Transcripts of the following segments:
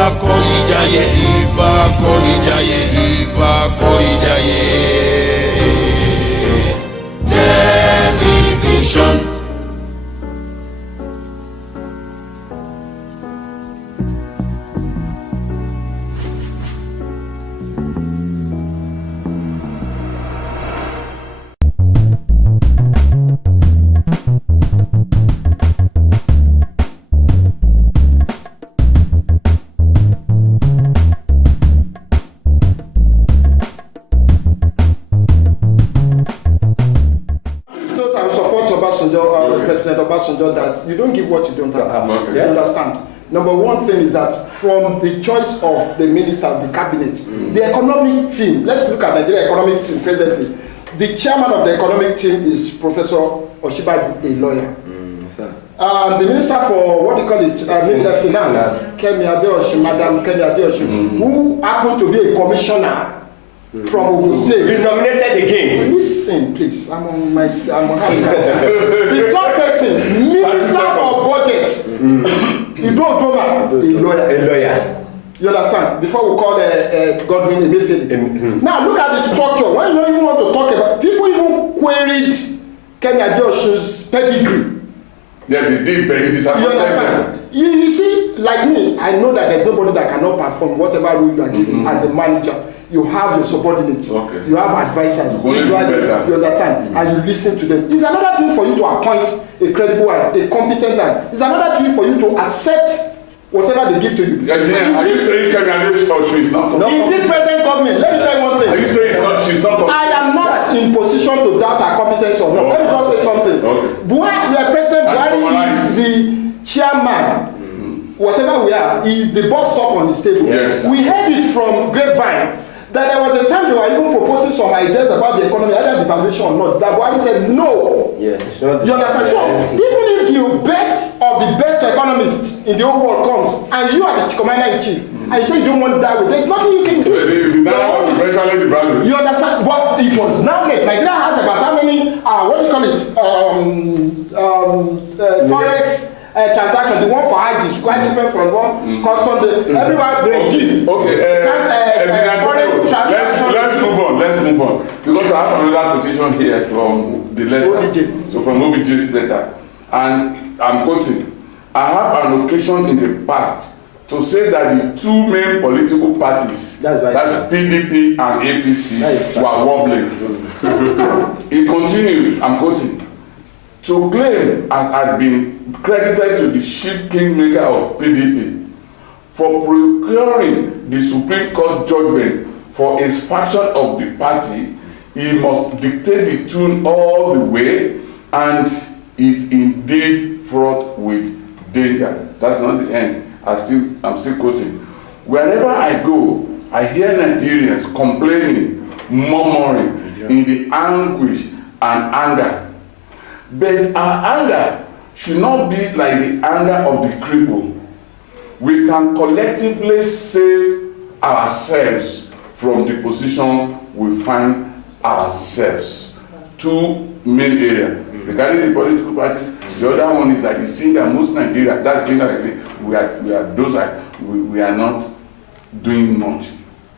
IFAKO-IJAIYE, IFAKO-IJAIYE, IFAKO-IJAIYE. Television. President Obasanjo, that you don't give what you don't have. Okay. You understand? Number one thing is that from the choice of the minister of the cabinet, the economic team, let's look at Nigeria economic team presently. The chairman of the economic team is Professor Oshibaju, a lawyer. The minister for, what do you call it, finance, Kemi Adeosun, Madam Kemi Adeosun, who happened to be a commissioner from Ogun State. He's nominated again. Listen, please. I'm on happy The third person, Minister for Budget. Idoma, a lawyer. A lawyer. You understand? Before we call Godwin Emefiele. Now look at the structure. When you don't even want to talk about, people even queried Kemi Adeosun's pedigree. Yeah, they did, but he disappointed. You understand? You see, like me, I know that there's nobody that cannot perform whatever role you are given as a manager. You have your subordinates, okay. You have advisors, you understand, and you listen to them. It's another thing for you to appoint a credible and a competent man. It's another thing for you to accept whatever they give to you. Yeah, are you saying Kemi Adeosun is not? In this present government, let me tell you one thing. Are you saying she's not? I am not in position to doubt her competence or not. Let me just say something. Okay. President Buhari is the chairman. Whatever we are, is the boss stop on his table. Yes. We heard it from grapevine that there was a time they were even proposing some ideas about the economy, either devaluation or not. That Buhari said no. Yes. Sure. You understand? So even if the best of the best economists in the whole world comes and you are the commander in chief and you say you don't want that way, there's nothing you can do. You understand? But it was now late. Nigeria has about how many? What do you call it? Forex. Transaction, the one for Hajj is quite different from one custom. Everyone regime. Okay. Let's move on. Because I have another petition here from the letter. OBJ. So from OBJ's letter, and I'm quoting. I have an occasion in the past to say that the two main political parties, that's PDP and APC, were wobbling. It continues. I'm quoting. To claim, as had been credited to the chief kingmaker of PDP, for procuring the Supreme Court judgment for his faction of the party, he must dictate the tune all the way and is indeed fraught with danger. That's not the end. I'm still quoting. Wherever I go, I hear Nigerians complaining, murmuring in the anguish and anger. But our anger should not be like the anger of the cripple. We can collectively save ourselves from the position we find ourselves. Two main areas. Regarding the political parties, the other one is that you see that most Nigeria, that's generally we are not doing much.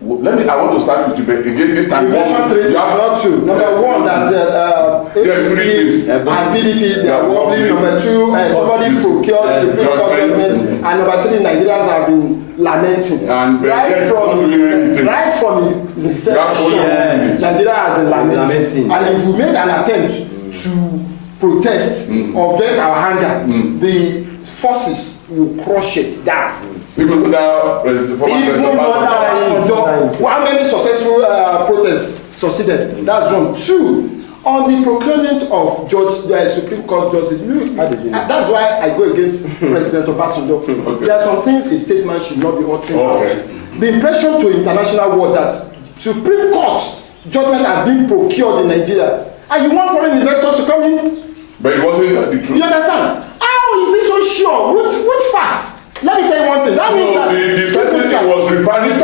I want to start with you, but again, this time. Not two. Number one, that APC and PDP, they are wobbling. Number two, somebody procured Supreme Court judgment. And number three, Nigerians have been lamenting. And right from the inception, Nigeria has been lamenting. And if we make an attempt to protest or vent our anger, the forces will crush it down. Even though how many successful protests succeeded? That's one. Two, on the procurement of Supreme Court justice. That's why I go against President Obasanjo. Okay. There are some things a statesman should not be uttering out. The impression to international world that Supreme Court judgment has been procured in Nigeria, and you want foreign investors to come in. But it wasn't that the truth. You understand? How is it so sure? Which fact? Let me tell you one thing. That means that the person was referring to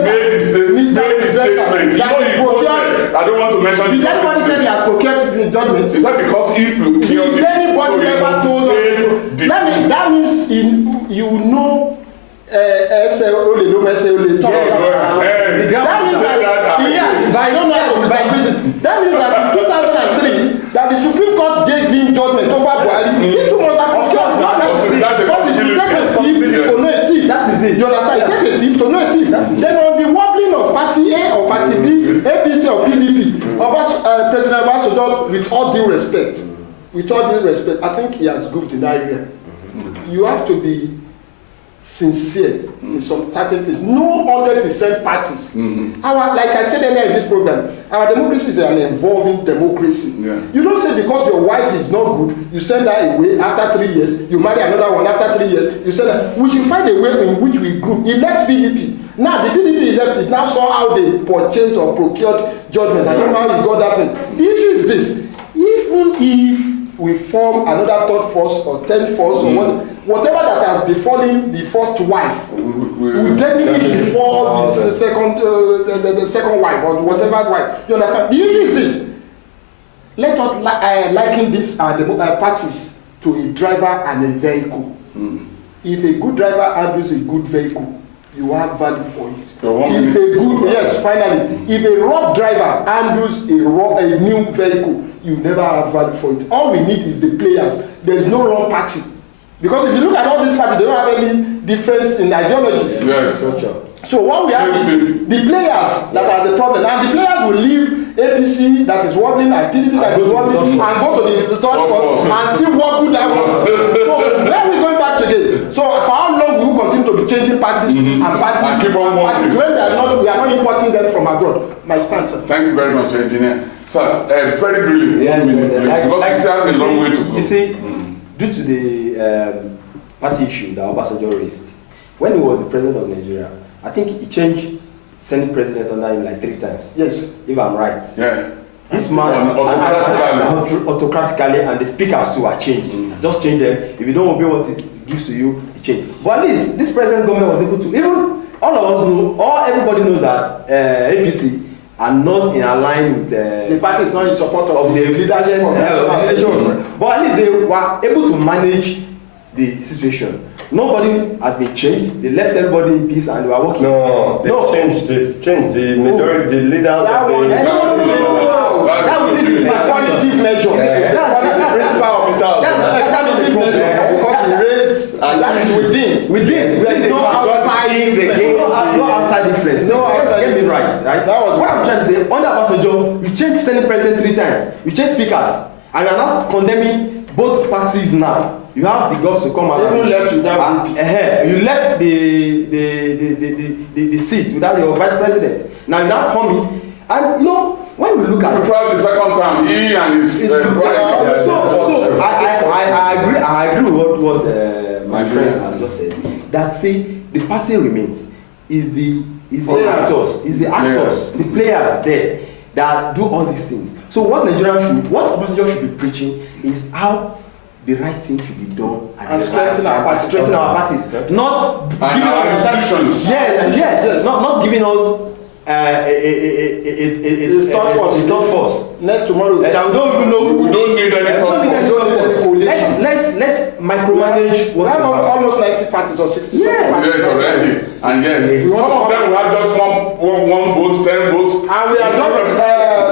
made the statement. I don't want to mention. Did anybody say he has procured the judgment? Is that because he procured? Did anybody ever told us? That means you know SLO, that means that in 2003, that the Supreme Court gave him judgment over Buhari. He too must have because he take a thief to know a thief. That is it. You understand? He take a thief to know a thief. Then on the wobbling of Party A or Party B, APC or PDP, President Obasanjo, with all due respect, I think he has goofed in that area. You have to be sincere in some certain things. No 100% parties. Like I said earlier in this program, our democracy is an evolving democracy. You don't say because your wife is not good, you send her away after 3 years, you marry another one after 3 years, you send her. We should find a way in which we group. He left PDP. Now the PDP he left it. Now saw how they purchased or procured judgment. I don't know how he got that thing. The issue is this: even if we form another third force or 10th force or whatever that has befallen the first wife, we definitely befall the second wife or whatever wife. You understand? The issue is this: let us liken this parties to a driver and a vehicle. If a good driver handles a good vehicle, you have value for it. If a rough driver handles a new vehicle, you never have value for it. All we need is the players. There's no wrong party. Because if you look at all these parties, they don't have any difference in ideologies. Yes. So what we have is the players that are the problem. And the players will leave APC that is wobbling and PDP that is wobbling and go to the third force and still work with that one. So where are we going back today? So for how long will we continue to be changing parties and parties when we are not importing them from abroad? My stance. Thank you very much, engineer. So very briefly, 1 minute, please, because we have a long way to go. You see, due to the party issue that Obasanjo raised, when he was the president of Nigeria, I think he changed Senate president under him like 3 times. Yes. If I'm right. Yeah. This man autocratically, and the speakers too are changed. Just change them. If you don't obey what it gives to you, it change. But at least this present government was able to, even all of us know, everybody knows that APC are not in line with the party is not in support of the leadership of but at least they were able to manage the situation. Nobody has been changed. They left everybody in peace and they were working. They've changed the majority, the leaders of the qualitative measure. That's the principal officer. That's a qualitative measure because he raised and that is within. There's no outside influence. No outside influence. No outside influence. Right? That was what I'm trying to say. Under Obasanjo, you changed Senate president 3 times. You changed speakers, and you are not condemning both parties now. You have the guts to come out. Even left without you left the seat without your vice president. Now you're not coming, and you know when we look at. We tried the second time. He and his. So I agree with what my friend has just said. That say the party remains is the actors, the players there that do all these things. So what Obasanjo should be preaching is how the right thing should be done and strengthen our parties. Not giving us yes. Not giving us a thought force. Next tomorrow. And we don't even know. We don't need any thought force. Let's micromanage. We have almost 90 parties or 60 parties. Yes, already. And yet, some of them will have just one vote, 10 votes. And we are just a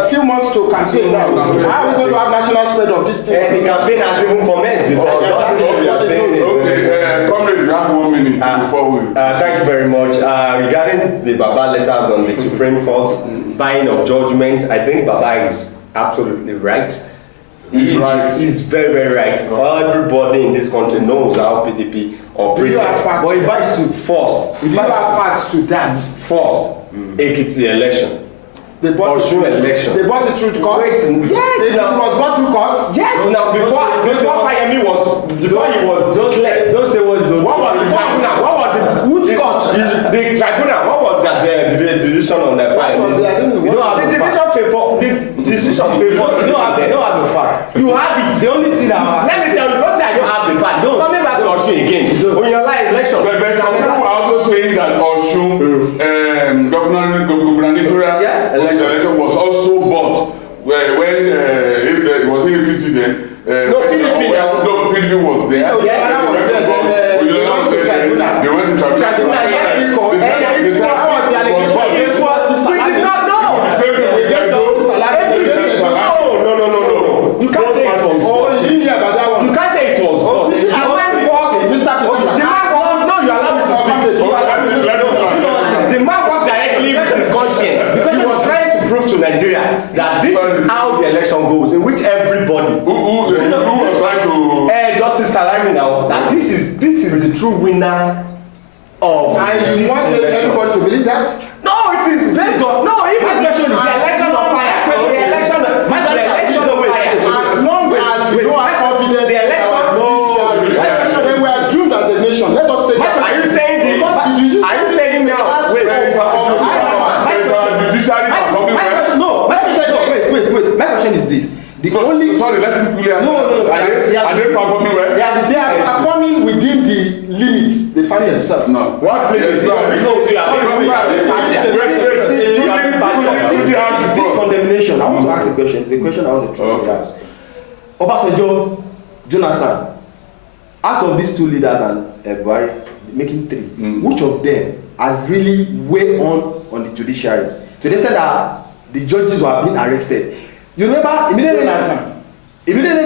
few months to campaign now. How are we going to have national spread of this thing? The campaign has even commenced because what we are saying is. Okay, Comrade, you have 1 minute before we. Thank you very much. Regarding the Baba letters on the Supreme Court's buying of judgment, I think Baba is absolutely right. He's very, very right. Everybody in this country knows how PDP operates. But he buys to first. You have facts to that. First, Ekiti election. They bought it through election. They bought it through court. Yes. It was bought through court. Yes. Now before Fayemi was he was don't say what you don't. What was the tribunal? What was it? Which court? The tribunal. What was that? The decision on that? You don't have the division favor. The decision favor. You don't have the facts. You have it. The only thing that let me tell you, don't say I don't have the facts. Coming back to Osun again. On your live election. But some people are also saying that Osun gubernatorial election was also bought when it was APC then. No, PDP was there. They went to tribunal. is the true winner of. And you want everybody to believe that? No, it is based on. No, if the election is the election of fire. The election of fire. As long as you don't have confidence, the election. Then we are doomed as a nation. Let us take that. Are you saying the? Are you saying now? Wait. My question is this. Sorry, let him clear. No. Are they performing well? They are performing within the limits they find themselves. No. What limits? This condemnation, I want to ask a question. It's a question I want to try to ask. Obasanjo, Jonathan, out of these two leaders and Buhari, making three, which of them has really weighed on the judiciary? So they said that the judges were being arrested. You remember immediately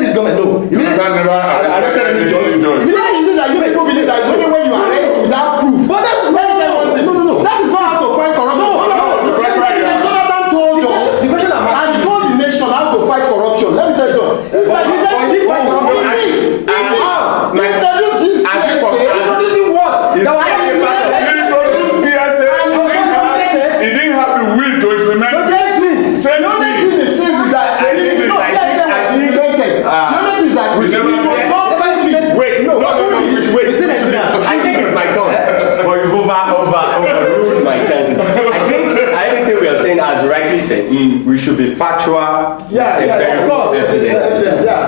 this government never arrested any judge. Immediately is it that you people believe that it's only when you arrest without proof. But that's let me tell you one thing. No. That is not how to fight corruption. No. Jonathan told us and he told the nation how to fight corruption. Let me tell you something. If I didn't fight corruption, introduce this introducing what? He didn't have the will to implement it. I think it's my turn. But you've overruled my chances. I think anything we are saying, as rightly said, we should be factual. Of course.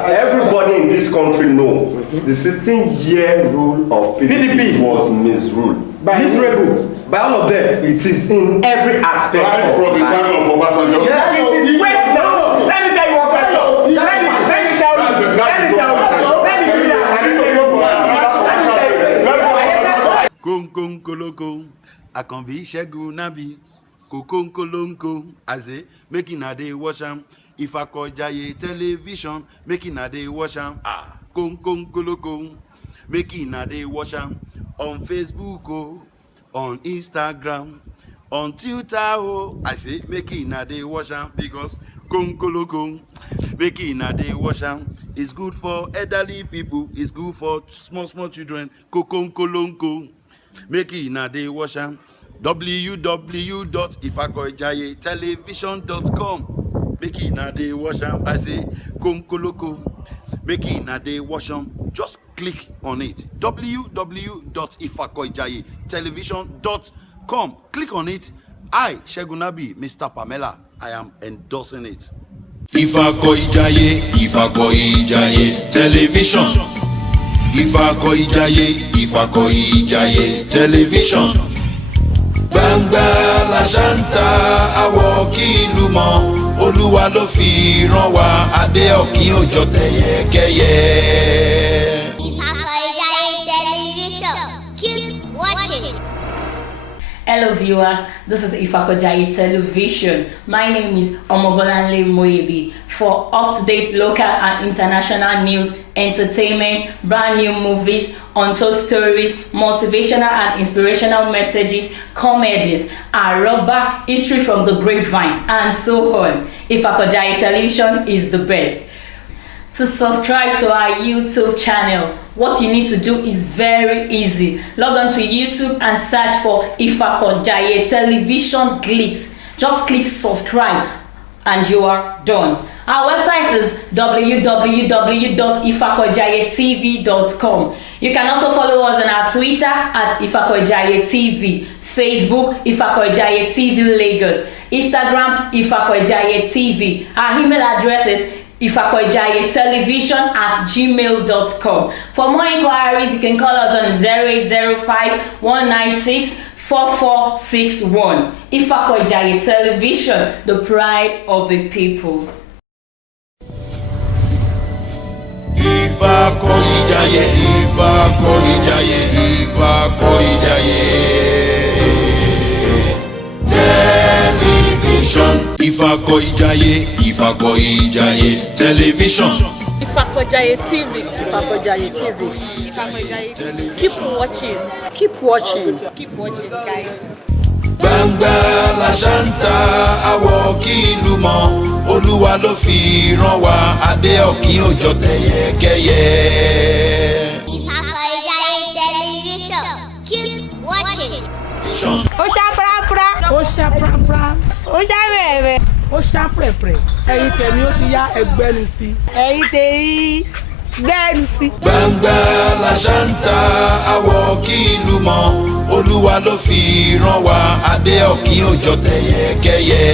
Everybody in this country knows the 16-year rule of PDP was misruled. Miserable by all of them. It is in every aspect. Right from the time of Obasanjo. Wait now. Let me tell you one question. Let me tell you. Konkoloko, Akanbi Segun Nabi, Kokonkolonko, Aze, making a day wash am. IFAKO-IJAIYE television, making a day wash am. Konkoloko, making a day wash am. On Facebook, on Instagram, on Twitter, I say, making a day wash am because Konkoloko, making a day wash am. It's good for elderly people, it's good for small children. Kokonkolonko. Make it na day wash am. www.IFAKO-IJAIYE-television.com. Make it na day wash am. I say konkoloko. Make it na day wash am. Just click on it. www.IFAKO-IJAIYE-television.com. Click on it. I, Shegunabi, Mr. Pamela, I am endorsing it. IFAKO-IJAIYE television. IFAKO-IJAIYE television. Gbangba la ṣanta àwọ̀ kí ìlú mọ̀ Olúwa ló fi rán wa adé ọ̀kín òjò tẹ̀yẹkẹ́yẹ. IFAKO-IJAIYE television. Keep watching. Hello viewers, this is IFAKO-IJAIYE television. My name is Omobolanle Moyebi. For up-to-date local and international news, entertainment, brand new movies, untold stories, motivational and inspirational messages, comedies, araba, history from the grapevine, and so on, IFAKO-IJAIYE television is the best. To subscribe to our YouTube channel, what you need to do is very easy. Log on to YouTube and search for IFAKO-IJAIYE television glitz. Just click subscribe and you are done. Our website is www.IFAKO-IJAIYETV.com. You can also follow us on our Twitter at IFAKO-IJAIYE TV, Facebook IFAKO-IJAIYE TV Lagos, Instagram IFAKO-IJAIYE TV. Our email address is IFAKO-IJAIYE@gmail.com. For more inquiries, you can call us on 0805-196-4461. IFAKO-IJAIYE television, the pride of the people. IFAKO-IJAIYE, IFAKO-IJAIYE, IFAKO-IJAIYE television. IFAKO-IJAIYE, IFAKO-IJAIYE television. IFAKO-IJAIYE TV, IFAKO-IJAIYE TV. IFAKO-IJAIYE TV. Keep watching. Keep watching. Keep watching, guys. Gbangba la ṣanta àwọ̀ kí ìlú mọ̀ Olúwa ló fi rán wa adé ọ̀kín òjò tẹ̀yẹkẹ́yẹ. IFAKO-IJAIYE television. television. Ó ṣá prapra. Ó ṣá prapra. Ó ṣá rẹ̀rẹ̀. Ó ṣá prẹ̀prẹ̀. Ẹ̀yin tèmi ó ti yá ẹgbẹ́nu sí. Ẹ̀yin tèmi gbẹ́nu sí. Gbangba la ṣáńtà àwọ̀ kí ìlú mọ̀. Olúwa ló fi rán wa adé ọ̀kín òjò tẹ̀yẹkẹ́yẹ.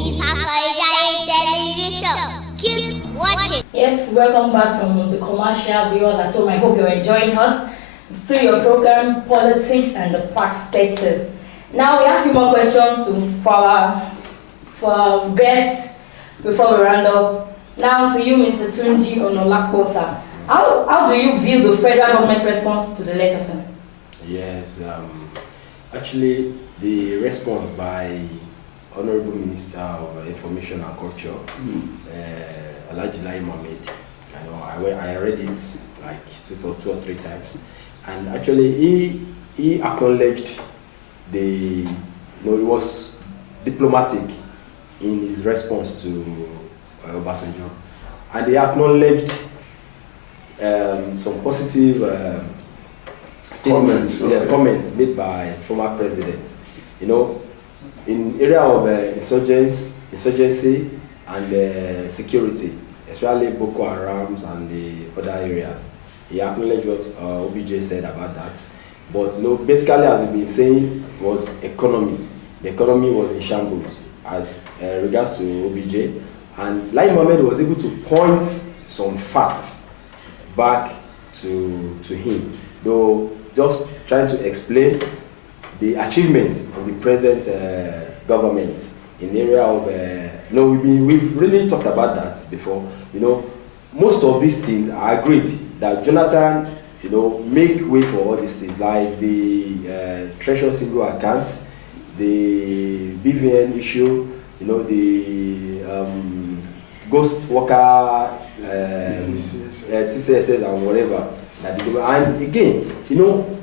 IFAKO-IJAIYE television. Keep watching. Yes, welcome back from the commercial viewers at home. I hope you're enjoying us. It's to your program, Politics and the Perspective. Now we have a few more questions for our guests before we round up. Now to you, Mr. Tunji Onaolapo, sir. How do you view the federal government response to the letter, sir? Yes, actually, the response by Honorable Minister of Information and Culture, Lai Mohammed, I read it like two or three times, and actually he acknowledged it was diplomatic in his response to Obasanjo, and he acknowledged some positive comments made by former president. In area of insurgency and security, especially Boko Harams and the other areas. He acknowledged what OBJ said about that. But basically, as we've been saying, was economy. The economy was in shambles as regards to OBJ, and Lai Mohammed was able to point some facts back to him, though just trying to explain the achievement of the present government in the area of we've really talked about that before. Most of these things I agreed that Jonathan make way for all these things, like the treasury single accounts, the BVN issue, the ghost worker TCSS and whatever. And again,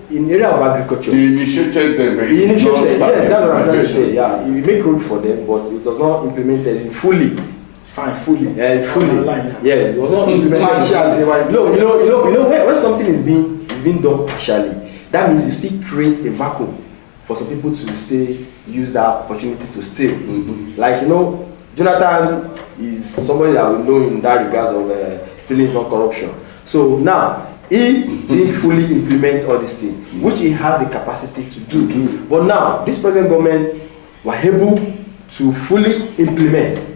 in area of agriculture, he initiated them. Yes, that's what I'm trying to say. Yeah, we make road for them, but it was not implemented fully. Fully. Fully. Yes, it was not implemented. Partially. No, when something is being done partially, that means you still create a vacuum for some people to stay use that opportunity to steal. Mm-hmm. Like Jonathan is somebody that we know in that regards of stealing is not corruption. So now he didn't fully implement all these things, which he has the capacity to do. But now this present government were able to fully implement.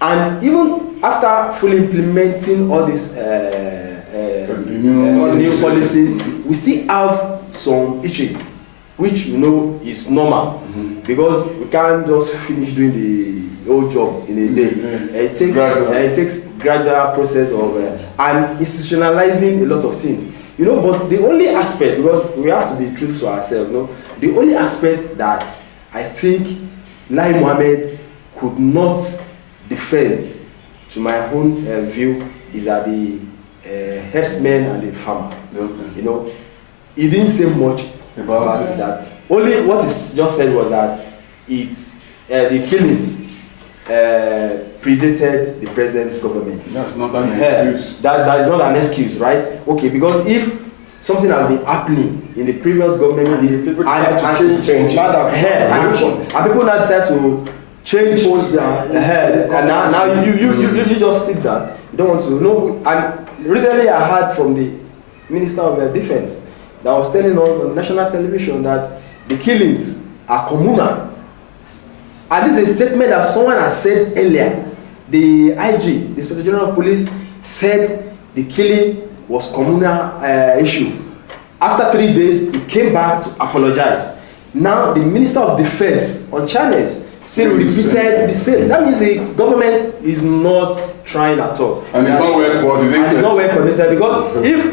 And even after fully implementing all these new policies, we still have some issues, which is normal, because we can't just finish doing the whole job in a day. It takes gradual process of and institutionalizing a lot of things. But the only aspect, because we have to be true to ourselves, the only aspect that I think Lai Mohammed could not defend, to my own view, is that the herdsmen and the farmer. He didn't say much about that. Only what is just said was that it's the killings predated the present government. That's not an excuse. That is not an excuse, right? Okay, because if something has been happening in the previous government, and people decide to change, and people now decide to change and now you just sit down. You don't want to know. And recently I heard from the Minister of Defense that was telling us on national television that the killings are communal. And this is a statement that someone has said earlier. The IG, the Inspector General of Police, said the killing was communal issue. After 3 days, he came back to apologize. Now the Minister of Defense on channels still repeated the same. That means the government is not trying at all. And it's not well coordinated. And it's not well coordinated, because if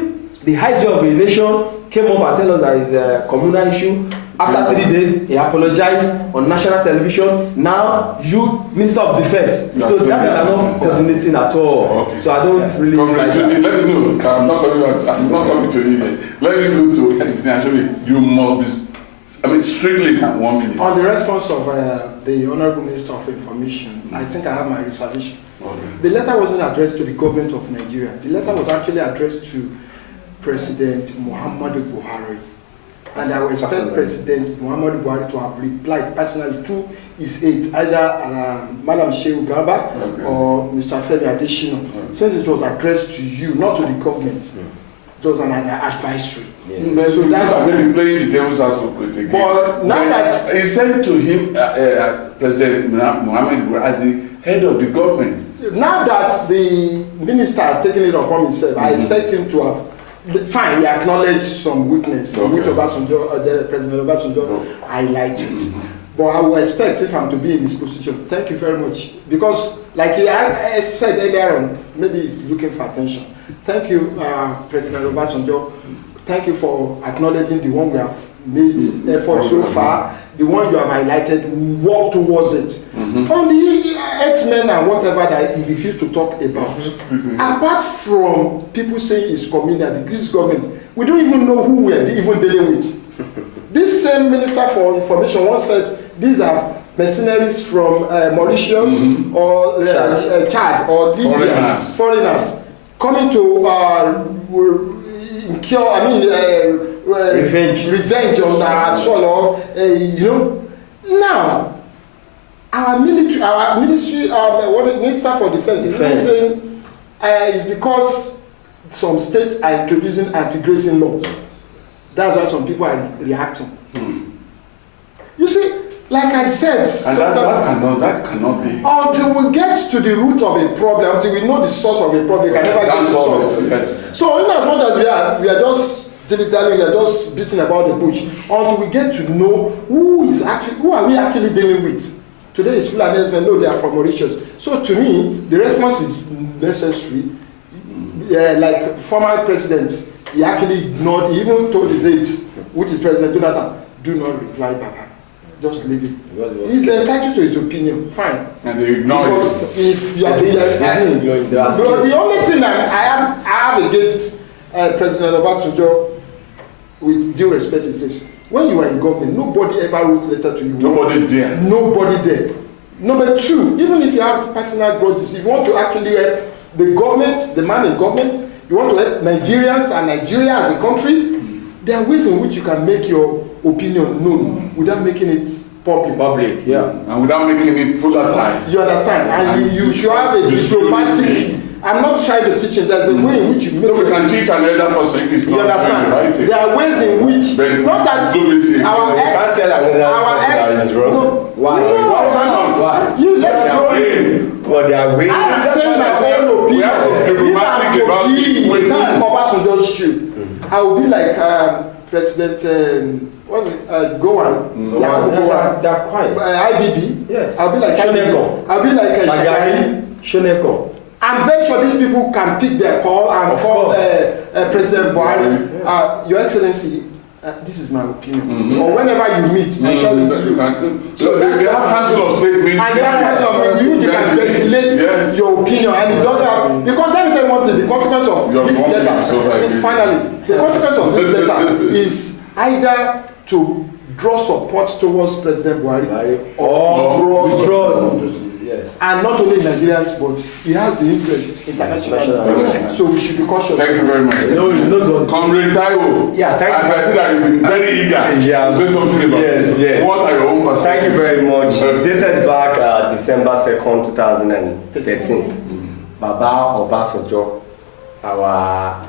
the IG of the nation came up and tell us that it's a communal issue, after 3 days he apologized on national television. Now you, Minister of Defense, so that are not coordinating at all. Okay. So I don't really like that. Let me know. I'm not coming to you yet. Let me go to Engineer Shomoye. You must be, strictly in 1 minute. On the response of the Honorable Minister of Information, I think I have my reservation. Okay. The letter wasn't addressed to the government of Nigeria. The letter was actually addressed to President Muhammadu Buhari. And I will expect President Muhammadu Buhari to have replied personally through his aides, either Madam Shehu Gamba or Mr. Femi Adesina, since it was addressed to you, not to the government. It was an advisory. So that's maybe playing the devil's advocate again. But now that he said to him, President Muhammadu Buhari, as the head of the government. Now that the minister has taken it upon himself, I expect him to have. Fine, he acknowledged some weakness, which Obasanjo, President Obasanjo highlighted. But I will expect, if I'm to be in this position, thank you very much. Because, like he said earlier on, maybe he's looking for attention. Thank you, President Obasanjo. Thank you for acknowledging the one we have made effort so far. The one you have highlighted, we work towards it. On the X-Men and whatever that he refused to talk about, apart from people saying it's communal, the Greece government, we don't even know who we are even dealing with. This same Minister for Information once said these are mercenaries from Mauritius or Chad or Libya, foreigners coming to revenge on our soil, you know. Now, our ministry, Minister for Defense is saying it's because some states are introducing anti-grazing laws. That's why some people are reacting. You see, like I said, that cannot be. Until we get to the root of a problem, until we know the source of a problem, we can never get the source. Yes. So, in as much as we are just dilly-dallying, we are just beating about the bush, until we get to know who are we actually dealing with. Today is Fulani men, no, they are from Mauritius. So, to me, the response is necessary. Like former president, he actually ignored, he even told his aides, which is President Jonathan, do not reply, Baba. Just leave it. He's entitled to his opinion. Fine. And they ignore it. If you are the only thing I have against President Obasanjo, with due respect, is this: when you are in government, nobody ever wrote letter to you. Nobody there. Nobody there. Number two, even if you have personal grudges, if you want to actually help the government, the man in government, you want to help Nigerians and Nigeria as a country, there are ways in which you can make your opinion known without making it public. Yeah. And without making it volatile. You understand? And you should have a diplomatic. I'm not trying to teach it. There's a way in which you make. No, we can teach another person if it's not. You understand? Right. There are ways in which not that our ex. No. Why? You let go. But there are ways. I have said my own opinion. If I'm to be in Obasanjo's shoe, I will be like President. What's it? Gowan. They're quiet. IBB. Yes. I'll be like Shoneko. I'll be like Shagari. Shoneko. I'm very sure these people can pick their call and call President Buhari. Your Excellency, this is my opinion. Or whenever you meet, I tell you. So they have council of state meetings. And they have council of meetings. You can ventilate your opinion, and it doesn't have. Because let me tell you one thing: the consequence of this letter. Finally, the consequence of this letter is either to draw support towards President Buhari or withdraw. Yes. And not only Nigerians, but he has the influence internationally. So we should be cautious. Thank you very much. Comrade Taiwo. Yeah, thank you. I see that you've been very eager to say something about this. Yes. What are your own perspectives? Thank you very much. Dated back December 2nd, 2013. Baba Obasanjo, our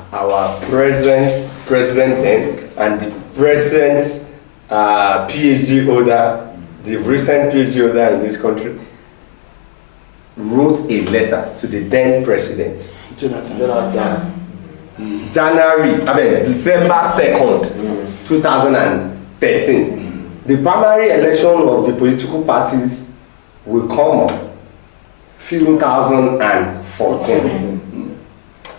president then, and the present PhD holder, the recent PhD holder in this country, wrote a letter to the then president, Jonathan. December 2nd, 2013. The primary election of the political parties will come up 2014.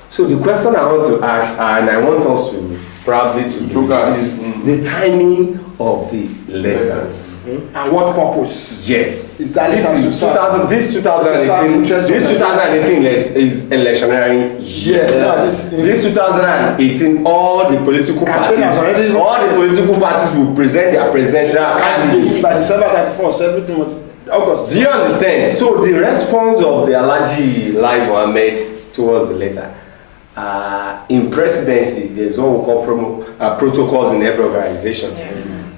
So the question I want to ask, and I want us to probably to do, is the timing of the letters. And what purpose? Yes. Is that this 2018 is electionary year. This 2018, all the political parties will present their presidential candidates by December 31st. Everything was August. Do you understand? So the response of the Alhaji Lai Mohammed towards the letter, in presidency, there's what we call protocols in every organization.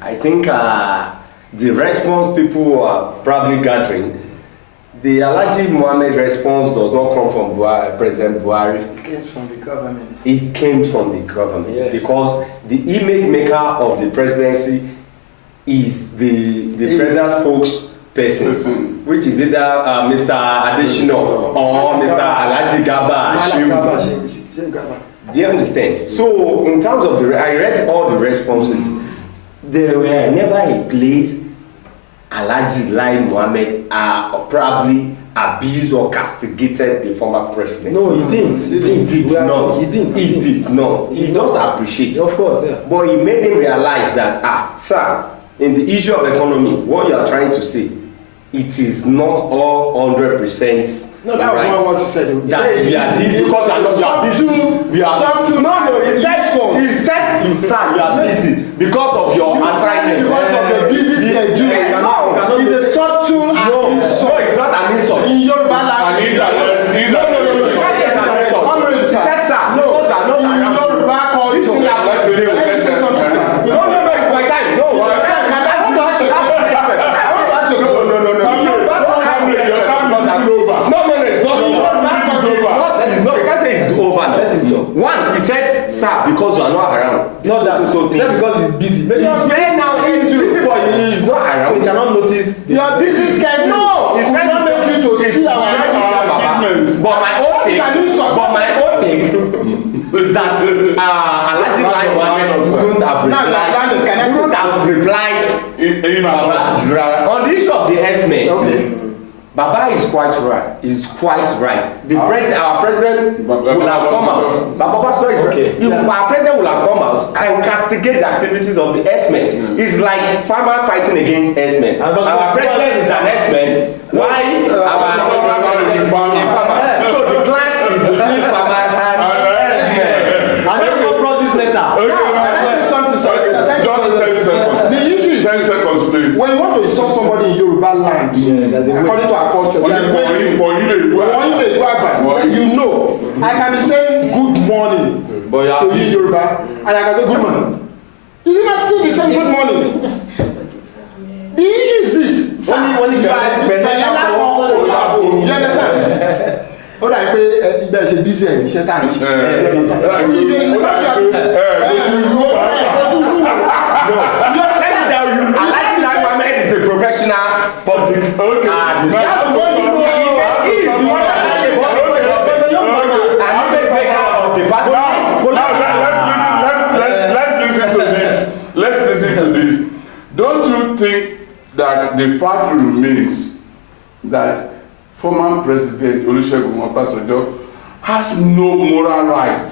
I think the response people are probably gathering, the Alhaji Mohammed response does not come from President Buhari. It came from the government. It came from the government, because the image maker of the presidency is the president's spokesperson, which is either Mr. Adesina or Mr. Alhaji Garba Shehu. Do you understand? So in terms of I read all the responses. There were never a place Alhaji Lai Mohammed probably abused or castigated the former president. No, he didn't. He did not. He just appreciates. Of course, yeah. But he made him realize that, sir, in the issue of economy, what you are trying to say, it is not all 100%. No, that was not what you said. That we are busy because you are busy. He said, sir, you are busy because of your assignment. Because of the busy schedule. It's a subtle insult. No, it's not an insult. In Yoruba language. One, he said, sir, because you are not around. Not that he said because he's busy. Maybe he's busy now. He's not around. So he cannot notice. Your busy schedule. No, he's trying to make you to see our achievements. But my own thing is that Alhaji Lai Mohammed wouldn't have replied on the issue of the S-men. Okay. Baba is quite right. Our president will have come out. Baba's story is okay. Our president will have come out and castigate the activities of the S-men. It's like farmer fighting against S-men. Our president is an S-man. Why our farmer? So the clash is between farmer and S-men. And then you brought this letter. Let's say something. Just 10 seconds. The issue is 10 seconds, please. when you want to insult somebody in Yoruba land, according to our culture, you know, I can be saying good morning to you in Yoruba, and I can say good morning. You see, not still be saying good morning. The issue is this. You understand? What I pay, there's a busy and shut down. Professional public. Let's listen to this. Don't you think that the fact remains that former President Olusegun Obasanjo has no moral right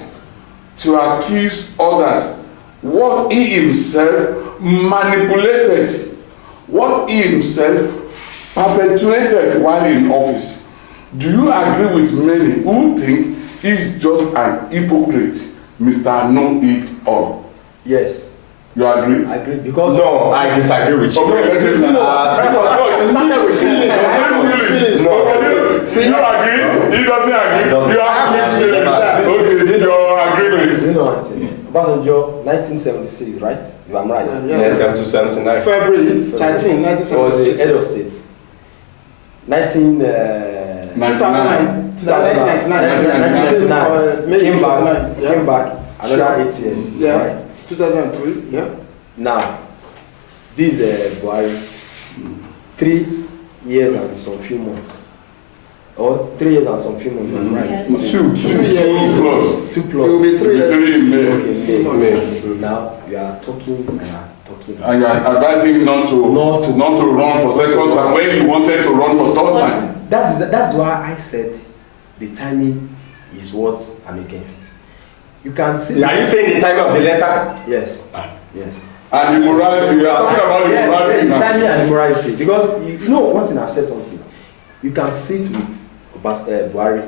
to accuse others what he himself manipulated, what he himself perpetuated while in office? Do you agree with many who think he's just an hypocrite, Mr. Know-it-all? Yes. You agree? I agree because no, I disagree with you. Okay, let's see. You agree? He doesn't agree. You have mixed feelings. Okay, your agreement. You know what? Obasanjo, 1976, right? If I'm right. Yes, 1979. February 13, 1976. Was the head of state. 1999. Came back another 8 years. Yeah. Right. 2003. Yeah. Now, this Buhari, 3 years and some few months. Or 3 years and some few months, right? Yes. 2 years. 2 plus. It will be 3 years. 3 in May. Okay, months. Now you are talking and And you are advising him not to run for second time when he wanted to run for third time. That's why I said the timing is what I'm against. You can see. Are you saying the time of the letter? Yes. Yes. And the morality, we are talking about the morality now. The timing and the morality. Because you know one thing, I've said something. You can sit with Buhari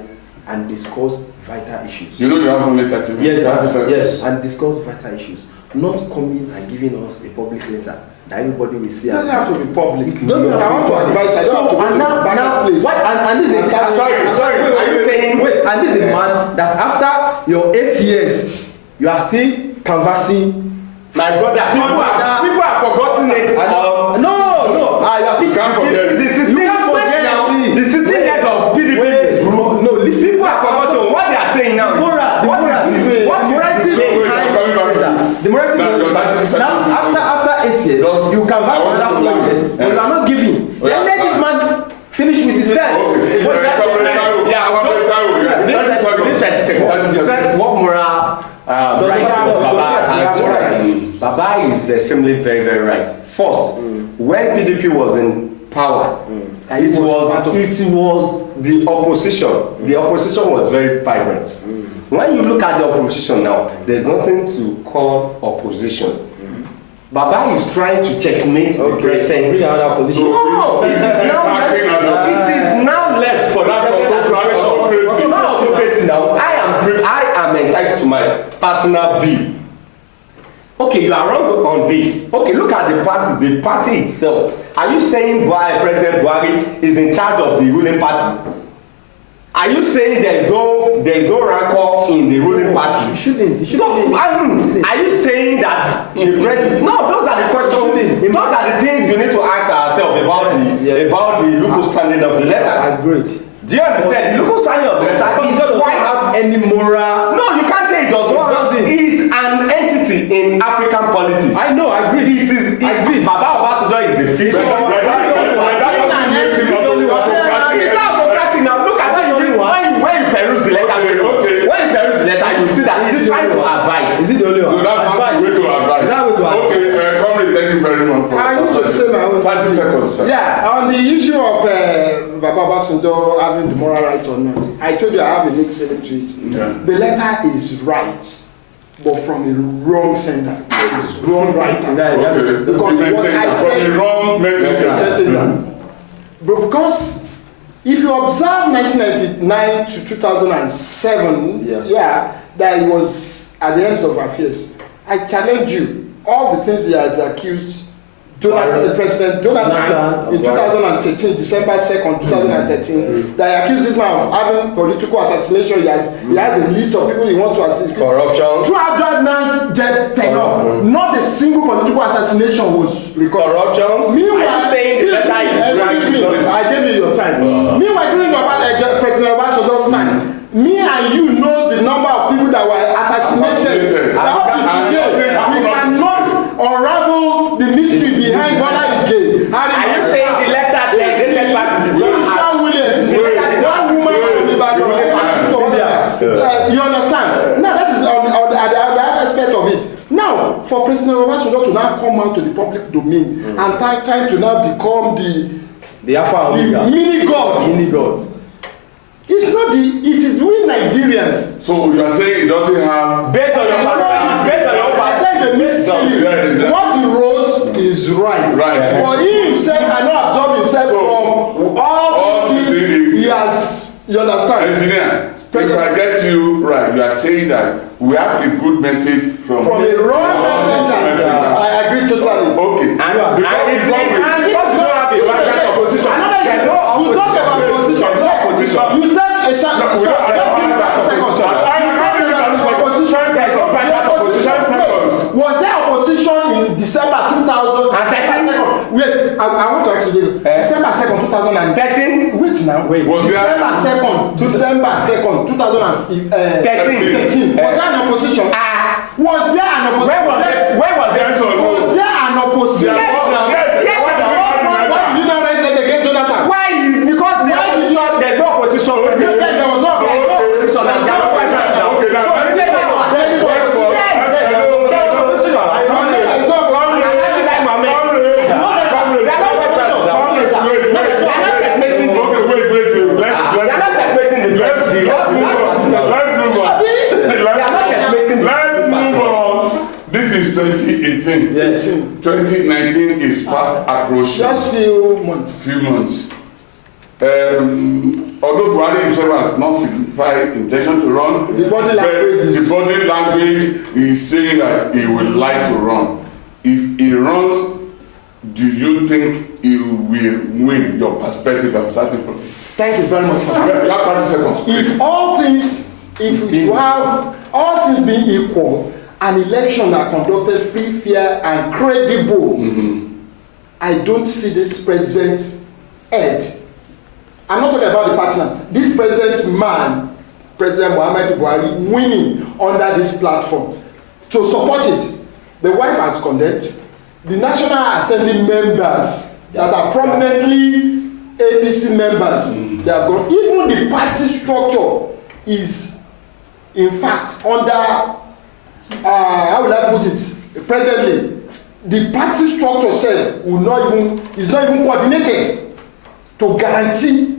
and discuss vital issues. You know you have only 30 minutes. Yes, and discuss vital issues. not coming and giving us a public letter that everybody will see. It doesn't have to be public. I want to advise. I don't have to go to the back place. And this is sorry. Are you saying? Wait, and this is a man that after your 8 years, you are still canvassing. My brother, people have forgotten it. No, you are still can't forget. You can't forget now. The 16 years of PDP. No, listen. People have forgotten what they are saying now. The morality. Now, after 8 years, you canvass another 4 years, but you are not giving. Then let this man finish with his term. You said what moral Baba is extremely very right. First, when PDP was in power, it was the opposition. The opposition was very vibrant. When you look at the opposition now, there's nothing to call opposition. Baba is trying to checkmate the present. No, it is now left for that autocracy. Now, I am entitled to my personal view. Okay, you are wrong on this. Okay, look at the party. The party itself. Are you saying President Buhari is in charge of the ruling party? Are you saying there is no rancor in the ruling party? You shouldn't. Are you saying that the president? No, those are the questions. Those are the things you need to ask ourselves about the local standing of the letter. Agreed. Do you understand? The local standing of the letter is quite have any moral. No, you can't say it does not. It is an entity in African politics. I know. I agree. It is. I agree. Baba Obasanjo is the fifth. You see that he's trying to advise. Is it the only one? No, that's one way to advise. Is that way to advise? Okay, Comrade, thank you very much for I need to say my own 30 seconds, sir. Yeah, on the issue of Baba Obasanjo having the moral right or not, I told you I have a mixed feeling to it. Yeah. The letter is right, but from a wrong sender. It's wrong writer. Okay. Because what I said from a wrong messenger. Because if you observe 1999 to 2007, that he was at the end of affairs. I challenge you. All the things he has accused President Jonathan in 2013, December 2nd, 2013, that he accused this man of having political assassination. He has a list of people he wants to assassinate. Corruption. Throughout that man's tenure, not a single political assassination was recorded. Corruption. Meanwhile, I gave you your time. Meanwhile, during President Obasanjo's time, me and you know the number of people that were assassinated. Up to today, we cannot unravel the mystery behind Bola Ije. Are you saying the letter dated back to the Williams? One woman from Ibadan. You understand? Now that is on the other aspect of it. Now, for President Obasanjo to now come out to the public domain and trying to now become the Alpha mini god. It's not it is we Nigerians. So you are saying it doesn't have based on your perspective. What he wrote is right. But he himself cannot absorb himself from all things he has. You understand? Engineer, if I get you right, you are saying that we have a good message from a wrong messenger. I agree totally. Okay. Because you don't have a background opposition. You talk about opposition. You take a shot. Was there opposition in December 2013? Wait, I want to ask you. December 2nd, 2013. Wait now. Wait. December 2nd, 2013. Was there an opposition? Was there an opposition? Where was there? Was there an opposition? Yes. Why did you not write that against Jonathan? Why? Because there's no opposition. There was no opposition. This is 2018. Yes. 2019 is fast approaching. Just few months. Although Buhari himself has not signified intention to run, the body language is saying that he would like to run. If he runs, do you think he will win? Your perspective, I'm starting from. Thank you very much for that. You have 30 seconds. If you have all things being equal, an election are conducted free, fair, and credible, I don't see this president head. I'm not talking about the partner. This present man, President Muhammadu Buhari, winning under this platform. To support it, the wife has condemned. The National Assembly members that are prominently APC members, they have gone. Even the party structure is, in fact, under, how will I put it? Presently, the party structure itself is not even coordinated to guarantee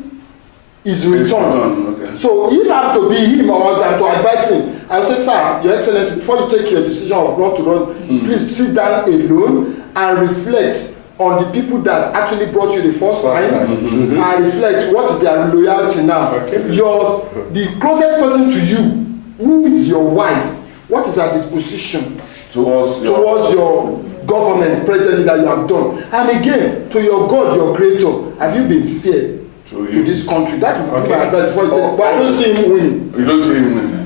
his return. Okay. So if I'm to be him or if I'm to advise him, I'll say, sir, Your Excellency, before you take your decision of not to run, please sit down alone and reflect on the people that actually brought you the first time, and reflect what is their loyalty now. Okay. The closest person to you, who is your wife, what is her disposition towards your government presently that you have done? And again, to your God, your creator, have you been fair to this country? That would be my advice before you take. But I don't see him winning. You don't see him winning.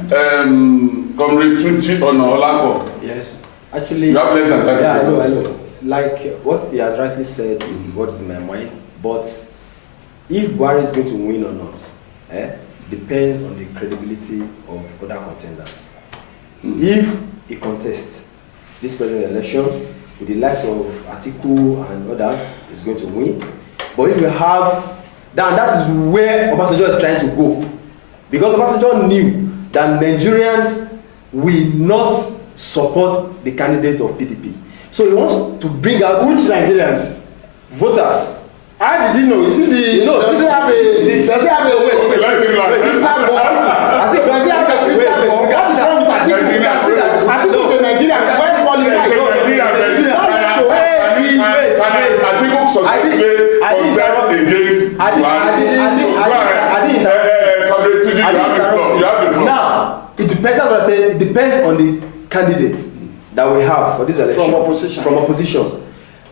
Comrade Tunji Onaolapo. Yes. Actually, you have less than 30 seconds. I know. Like what he has rightly said, what is in my mind. But if Buhari is going to win or not, depends on the credibility of other contenders. If he contests this president election with the likes of Atiku and others, he's going to win. But if you have, that is where Obasanjo is trying to go. Because Obasanjo knew that Nigerians will not support the candidate of PDP. So he wants to bring out which Nigerians? Voters. How did you know? Is it the? No, does he have a wait, let him learn. Crystal ball? I think does he have a crystal ball? What is wrong with Atiku? Atiku is a Nigerian, well qualified. Atiku successfully contest against Buhari. Now, it depends. As I said, it depends on the candidates that we have for this election. From opposition.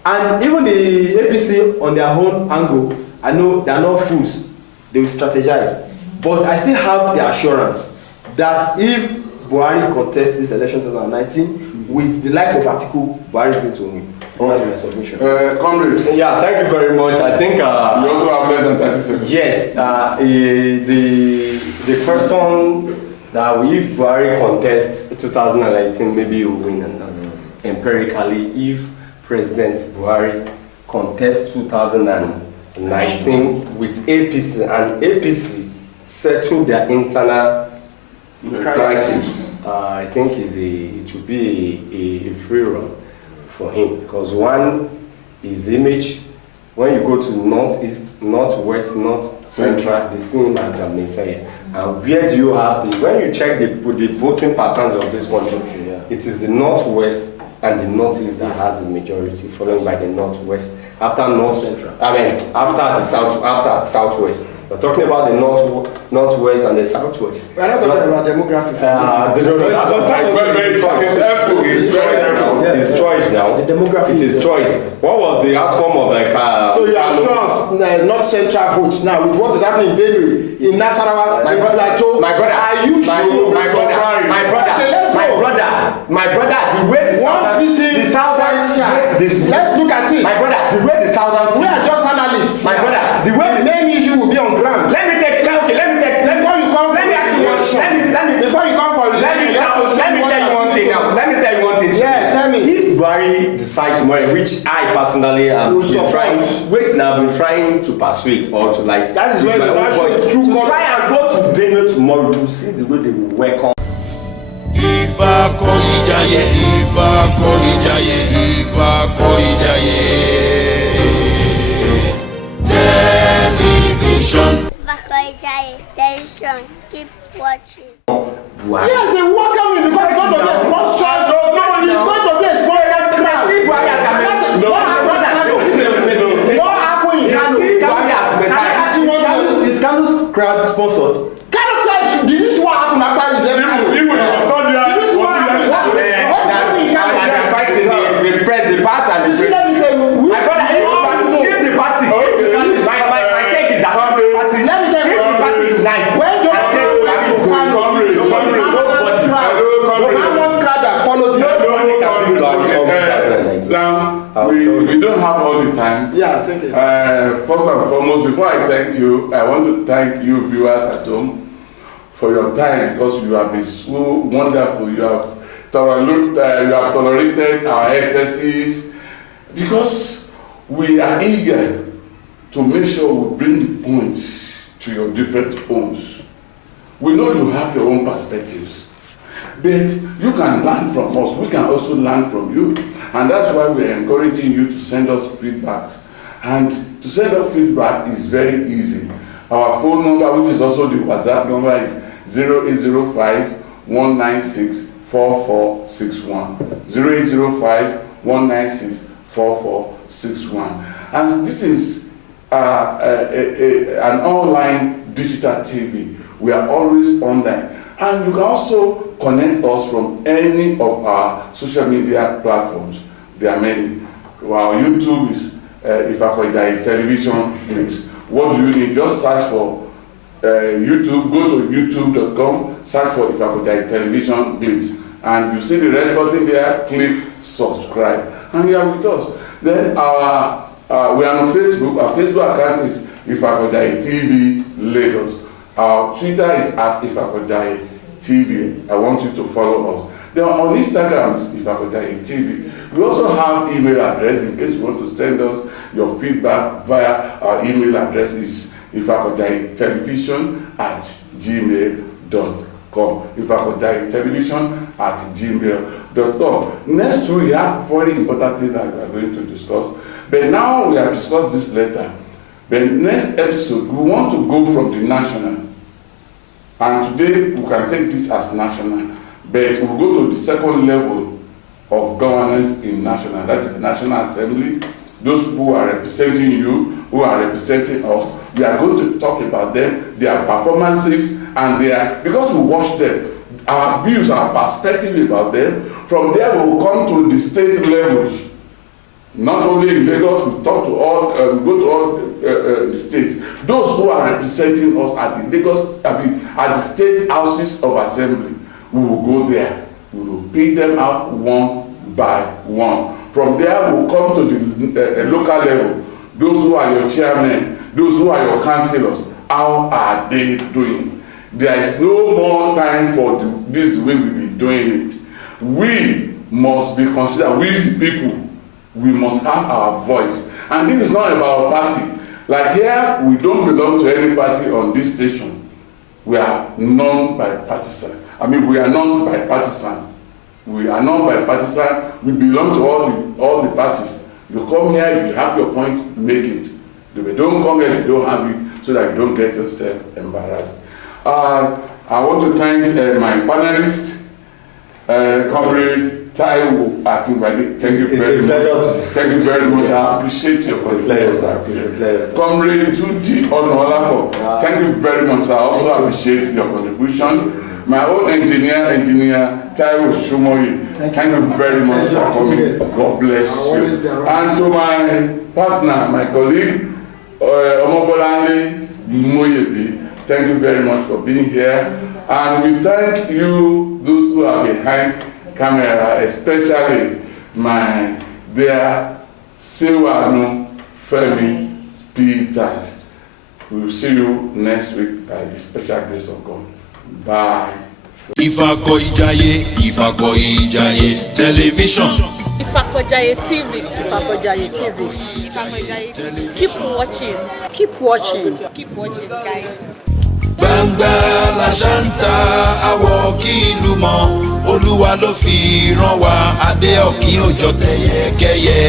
And even the APC on their own angle, I know they are not fools. They will strategize. But I still have the assurance that if Buhari contests this election 2019 with the likes of Atiku, Buhari is going to win. That's my submission. Comrade. Yeah, thank you very much. I think you also have less than 30 seconds. Yes, the question that if Buhari contests 2019, maybe he will win, and that's empirically if President Buhari contests 2019 with APC and APC settle their internal crisis, I think it will be a free run for him, because one, his image, when you go to northeast, northwest, north central, they see him as a messiah. And where do you have when you check the voting patterns of this country, it is the northwest and the northeast that has the majority, followed by the northwest. After north central, after the southwest. We're talking about the northwest and the southwest. We're not talking about demography. It's choice now. The demography. It is choice. What was the outcome of the car? So you assure us north central votes now with what is happening in Benue, in Nasarawa, in Plateau. My brother. Are you sure? My brother, the way the southern let's look at it. My brother, the way the southern. We are just analysts. My brother, the way the main issue will be on ground. Let me take. Before you come for let me tell you one thing now. Let me tell you one thing. Yeah, tell me. If Buhari decides tomorrow, which I personally have been trying to persuade or to like. That is where the nation is true. Try and go to Benue tomorrow. You see the way they will welcome. IFAKO-IJAIYE, IFAKO-IJAIYE, IFAKO-IJAIYE. Television. IFAKO-IJAIYE television. Keep watching. Yes, they welcome him because he's going to be a sponsor. He's going to be a sponsored crowd. What happened in Kano? Can I ask you one thing? We don't have all the time. Yeah, thank you. First and foremost, before I thank you, I want to thank you viewers at home for your time, because you have been so wonderful. You have tolerated our excesses, because we are eager to make sure we bring the points to your different homes. We know you have your own perspectives, but you can learn from us. We can also learn from you. And that's why we're encouraging you to send us feedback. And to send us feedback is very easy. Our phone number, which is also the WhatsApp number, is 0805-196-4461. 0805-196-4461. And this is an online digital TV. We are always online. And you can also connect us from any of our social media platforms. There are many. Our YouTube is IFAKO-IJAIYE television links. What do you need? Just search for YouTube. Go to youtube.com, search for IFAKO-IJAIYE television links, and you see the red button there. Click subscribe, and you are with us. Then we are on Facebook. Our Facebook account is IFAKO-IJAIYE TV Lagos. Our Twitter is at IFAKO-IJAIYE TV. I want you to follow us. Then on Instagram is IFAKO-IJAIYE TV. We also have email address in case you want to send us your feedback via our email address is IFAKO-IJAIYE-television@gmail.com. IFAKO-IJAIYE-television@gmail.com. Next week we have very important thing that we are going to discuss. But now we have discussed this later. But next episode we want to go from the national. And today we can take this as national, but we'll go to the second level of governance in national. That is the National Assembly. Those who are representing you, who are representing us, we are going to talk about them, their performances, and because we watch them, our views, our perspective about them. From there we will come to the state levels. Not only in Lagos, we talk to all, we go to all the states. Those who are representing us at the at the state houses of assembly, we will go there. We will pick them out one by one. From there, we will come to the local level. Those who are your chairmen, those who are your councillors, how are they doing? There is no more time for this way we've been doing it. We must be considered, we the people. We must have our voice. And this is not about party. Like here, we don't belong to any party on this station. We are non-bipartisan. We are not bipartisan. We are not bipartisan. We belong to all the parties. You come here, if you have your point, make it. If you don't come here, if you don't have it, so that you don't get yourself embarrassed. I want to thank my panelists, Comrade Taiwo, Akingbade. Thank you very much. Thank you very much. I appreciate your contribution. Comrade Tunji, Onaolapo. Thank you very much. I also appreciate your contribution. My own engineer Taiwo Shomoye. Thank you very much for coming. God bless you. And to my partner, my colleague, Omobolanle Moyebi. Thank you very much for being here. And we thank you, those who are behind camera, especially my dear Sewanu Femi Peters. We will see you next week by the special grace of God. Bye. IFAKO-IJAIYE, IFAKO-IJAIYE television. IFAKO-IJAIYE TV. IFAKO-IJAIYE TV. IFAKO-IJAIYE TV. Keep watching. Keep watching. Keep watching, guys. Gbangba la ṣántà àwọ̀ kí ìlú mọ̀, Olúwa ló fi rán wa, adé ọ̀kín òjò tẹ̀yẹ̀kẹ́yẹ.